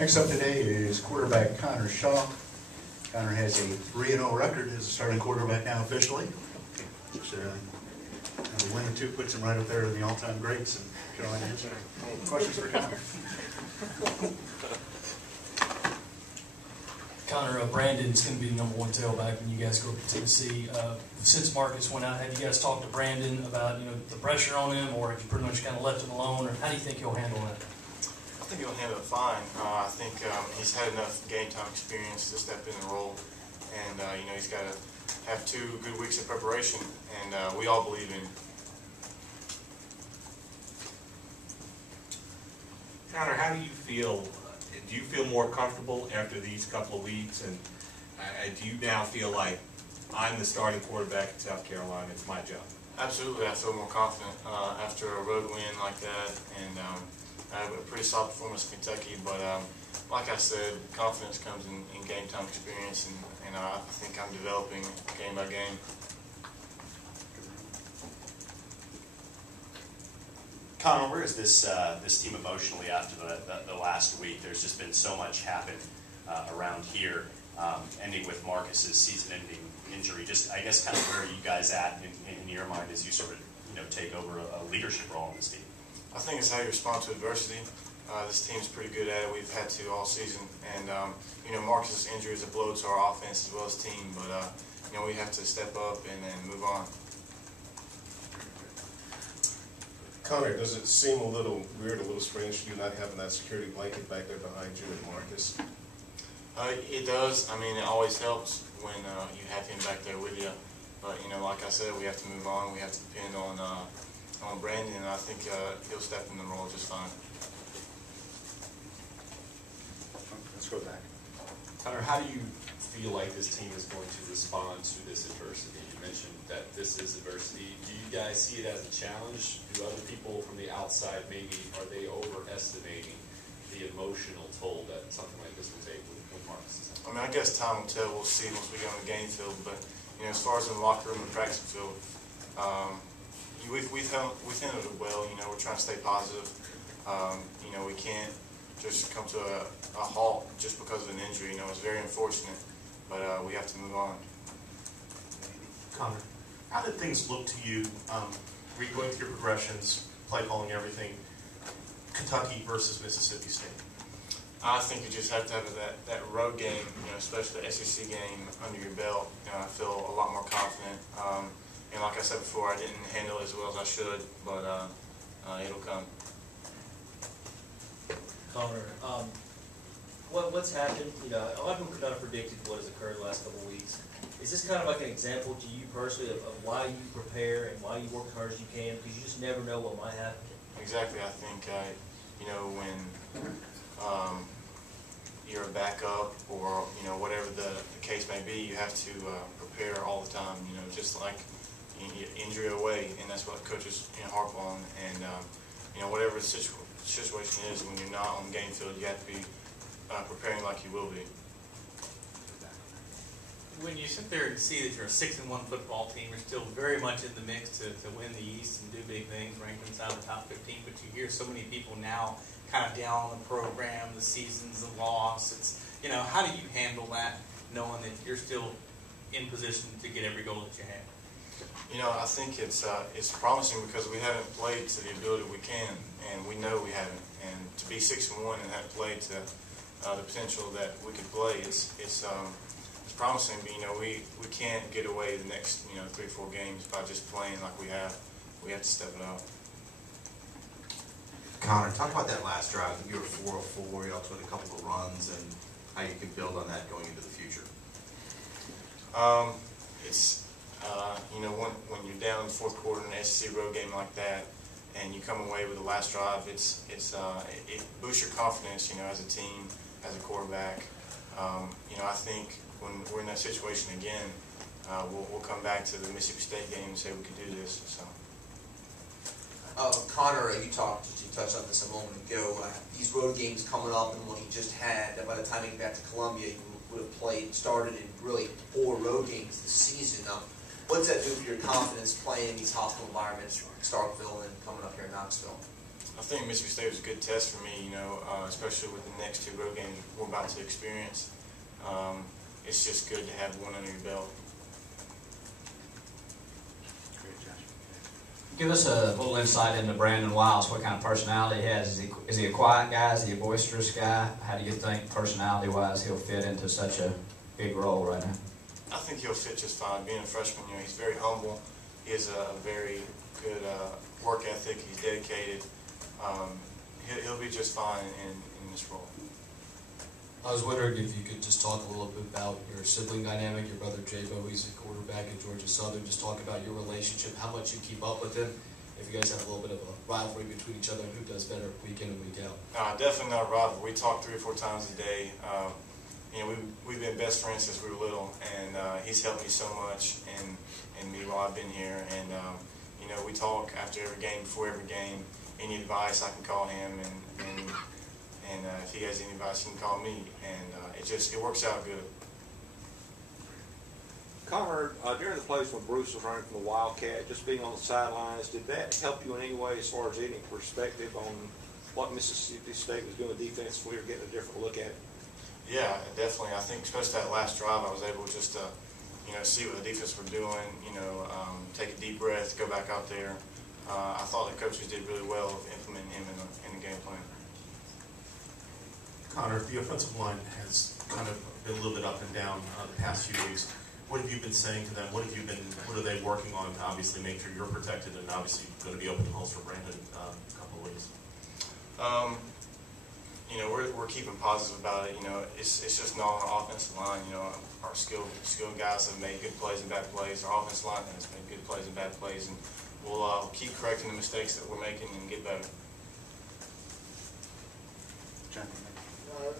Next up today is quarterback Connor Shaw. Connor has a 3-0 record as a starting quarterback now officially. Which, the win or two puts him right up there in the all-time greats in Carolina. Questions for Connor? Connor, Brandon's going to be the #1 tailback when you guys go to Tennessee. Since Marcus went out, have you guys talked to Brandon about the pressure on him, or have you pretty much kind of left him alone, or how do you think he'll handle that? I think he'll handle it fine. I think he's had enough game time experience to step in the role, and he's got to have 2 good weeks of preparation, and we all believe in him. Connor, how do you feel? Do you feel more comfortable after these couple of weeks? And do you now feel like I'm the starting quarterback in South Carolina? It's my job. Absolutely, I feel more confident after a road win like that, and I have a pretty solid performance in Kentucky. But like I said, confidence comes in game time experience, and I think I'm developing game by game. Connor, where is this team emotionally after the last week? There's just been so much happen around here, ending with Marcus's season-ending injury. Just, I guess, kind of where are you guys at in your mind as you sort of take over a leadership role in this team? I think it's how you respond to adversity. This team's pretty good at it. We've had to all season, and Marcus's injury is a blow to our offense as well as team. But we have to step up and move on. Connor, does it seem a little weird, a little strange to you not having that security blanket back there behind you and Marcus? It does. I mean, it always helps when you have him back there with you. But like I said, we have to move on. We have to depend on Brandon, and I think he'll step in the role just fine. Let's go back. Connor, how do you feel like this team is going to respond to this adversity? You mentioned that this is adversity. Do you guys see it as a challenge? Do other people from the outside are they overestimating the emotional toll that something like this will take with Marcus? I mean, I guess time will tell. We'll see once we get on the game field. But as far as in the locker room and practice field, we've handled it well. We're trying to stay positive. We can't just come to a halt just because of an injury. It's very unfortunate, but we have to move on. Connor, how did things look to you, going through your progressions, play calling, everything, Kentucky versus Mississippi State? I think you just have to have that road game, especially the SEC game, under your belt. I feel a lot more confident. And like I said before, I didn't handle it as well as I should, but it'll come. Connor, what's happened? A lot of people could not have predicted what has occurred the last couple of weeks. Is this kind of like an example to you personally of why you prepare and why you work as hard as you can, because you just never know what might happen? Exactly. I think when you're a backup or whatever the case may be, you have to prepare all the time. Just like injury away, and that's what coaches harp on. And whatever the situation is, when you're not on the game field, you have to be preparing like you will be. When you sit there and see that you're a 6-1 football team, you're still very much in the mix to win the East and do big things, ranked inside the top 15. But you hear so many people now kind of down on the program, the season's a loss. It's how do you handle that, knowing that you're still in position to get every goal that you have? I think it's promising because we haven't played to the ability we can, and we know we haven't. And to be 6-1 and have played to the potential that we could play, it's promising. But we can't get away the next 3-4 games by just playing like we have. We have to step it up. Connor, talk about that last drive. You were 4 of 4. You also had a couple of runs, and how you can build on that going into the future. It's when you're down in the fourth quarter in an SEC road game like that, and you come away with the last drive, it boosts your confidence, as a team, as a quarterback. I think when we're in that situation again, we'll come back to the Mississippi State game and say we can do this. So. Connor, you touched on this a moment ago. These road games coming up, and what you just had, by the time you get back to Columbia, you would have started in really 4 road games this season. What does that do for your confidence playing in these hostile environments, Starkville and coming up here in Knoxville? I think Mississippi State was a good test for me, especially with the next 2 road games we're about to experience. It's just good to have one under your belt. Give us a little insight into Brandon Wiles, what kind of personality he has. Is he a quiet guy? Is he a boisterous guy? How do you think personality-wise he'll fit into such a big role right now? I think he'll fit just fine. Being a freshman, he's very humble. He has a very good work ethic. He's dedicated. He'll be just fine in this role. I was wondering if you could just talk a little bit about your sibling dynamic, your brother Jabo, he's a quarterback at Georgia Southern. Just talk about your relationship, how much you keep up with him, if you guys have a little bit of a rivalry between each other and who does better week in and week out. Definitely not a rival. We talk 3 or 4 times a day. We've been best friends since we were little, and he's helped me so much and me while I've been here. And we talk after every game, before every game. Any advice, I can call him, and if he has any advice, he can call me, and it works out good. Connor, during the plays when Bruce was running from the Wildcat, just being on the sidelines, did that help you in any way as far as any perspective on what Mississippi State was doing defensively or getting a different look at it? Yeah, definitely. I think especially that last drive, I was able just to, see what the defense were doing, take a deep breath, go back out there. I thought the coaches did really well of implementing him in the game plan. Connor, the offensive line has kind of been a little bit up and down the past few weeks. What have you been saying to them? What are they working on to obviously make sure you're protected and obviously going to be open holes for Brandon a couple of weeks? We're keeping positive about it. It's just not on our offensive line. Our skilled guys have made good plays and bad plays. Our offensive line has made good plays and bad plays, and we'll keep correcting the mistakes that we're making and get better.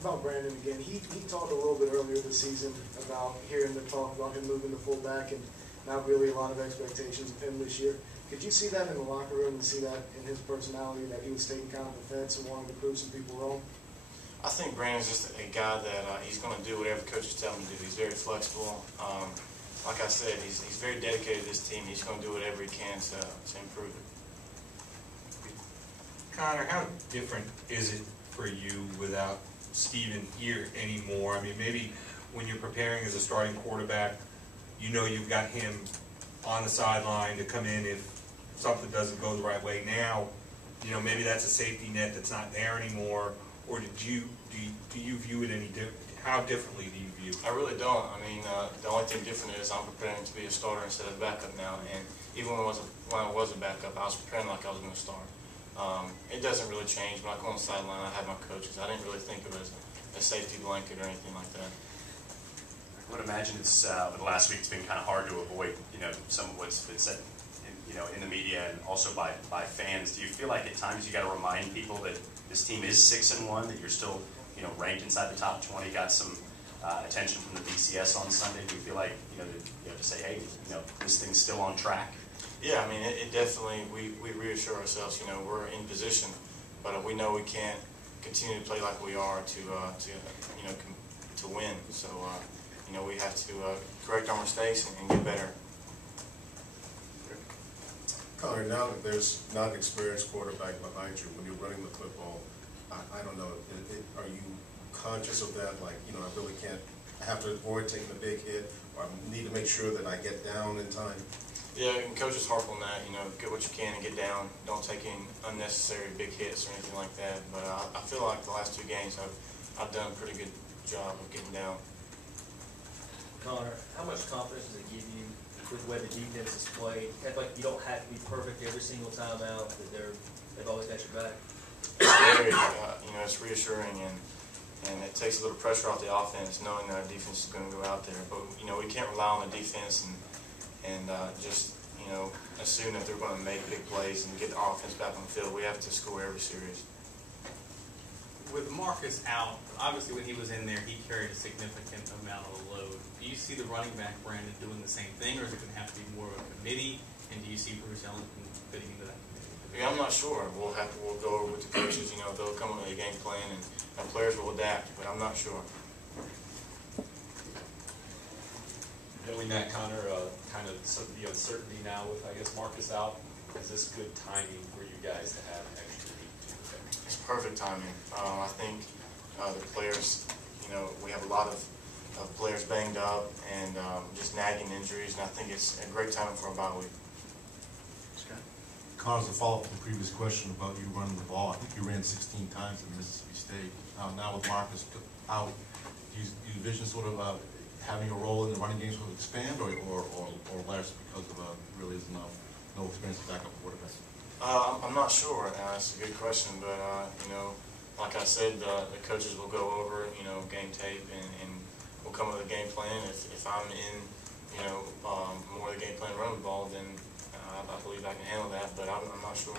About Brandon again, he talked a little bit earlier this season about hearing the talk about him moving to fullback and not really a lot of expectations of him this year. Could you see that in the locker room and see that in his personality, that he was taking kind of offense and wanting to prove some people wrong? I think Brandon's just a guy that he's going to do whatever coaches tell him to do. He's very flexible. Like I said, he's very dedicated to this team. He's going to do whatever he can to improve it. Connor, how different is it for you without Steven here anymore? I mean, maybe when you're preparing as a starting quarterback, you've got him on the sideline to come in if something doesn't go the right way. Now, maybe that's a safety net that's not there anymore. Or do you view it any different? How differently do you view it? I really don't. I mean, the only thing different is I'm preparing to be a starter instead of a backup now. And even when I was a backup, I was preparing like I was going to start. It doesn't really change. When I go on the sideline, I have my coaches. I didn't really think of it as a safety blanket or anything like that. I would imagine it's over the last week it's been kind of hard to avoid some of what's been said in the media and also by fans. Do you feel like at times you got to remind people that this team is 6-1, that you're still ranked inside the top 20, got some attention from the BCS on Sunday? Do you feel like you have to say, hey, this thing's still on track? Yeah, I mean, it definitely, we reassure ourselves, we're in position, but we know we can't continue to play like we are to win. So, we have to correct our mistakes and get better. Connor, now that there's not an experienced quarterback behind you when you're running the football, I don't know, are you conscious of that? Like, I really can't, I have to avoid taking a big hit, or I need to make sure that I get down in time? Yeah, and coaches harp on that, get what you can and get down. Don't take any unnecessary big hits or anything like that. But I feel like the last 2 games I've done a pretty good job of getting down. Connor, how much confidence does it give you with the way the defense is played? Like you don't have to be perfect every single time out, that they've always got your back. It's very, it's reassuring, and it takes a little pressure off the offense, knowing that our defense is going to go out there. But we can't rely on the defense and just assume that they're going to make big plays and get the offense back on the field. We have to score every series. With Marcus out, obviously when he was in there, he carried a significant amount of the load. Do you see the running back Brandon doing the same thing, or is it going to have to be more of a committee? And do you see Bruce Ellington fitting into that committee? Yeah, I'm not sure. We'll go over with the coaches. They'll come up with a game plan, and players will adapt. But I'm not sure. Knowing that, Connor, kind of the uncertainty now with, I guess, Marcus out, is this good timing for you guys to have an extra week to perfect timing. I think the players, we have a lot of players banged up and just nagging injuries, and I think it's a great time for a bye week. Connor, as a follow-up to the previous question about you running the ball, I think you ran 16 times at Mississippi State. Now with Marcus out, do you envision sort of having a role in the running game sort of expand or less because of really is no experience as backup quarterback? I'm not sure. That's a good question, but like I said, the coaches will go over game tape and we'll come up with a game plan. If I'm in more of the game plan running the ball, then I believe I can handle that, but I'm not sure.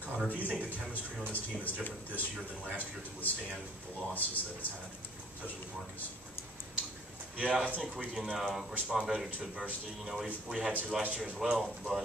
Connor, do you think the chemistry on this team is different this year than last year to withstand the losses that it's had, especially with Marcus? Yeah, I think we can respond better to adversity. We had to last year as well, but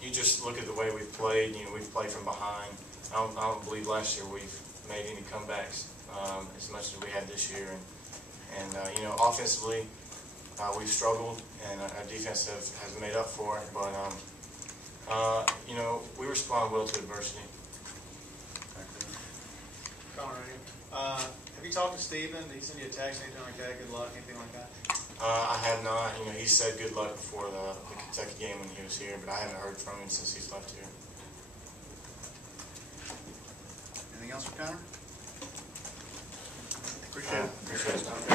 you just look at the way we've played. We've played from behind. I don't believe last year we've made any comebacks as much as we had this year. And offensively, we've struggled, and our defense has made up for it. But we respond well to adversity. Connor, have you talked to Steven? Did he send you a text, anything like that? Good luck, anything like that? I have not. He said good luck before the Kentucky game when he was here, but I haven't heard from him since he's left here. Anything else for Connor? Appreciate it.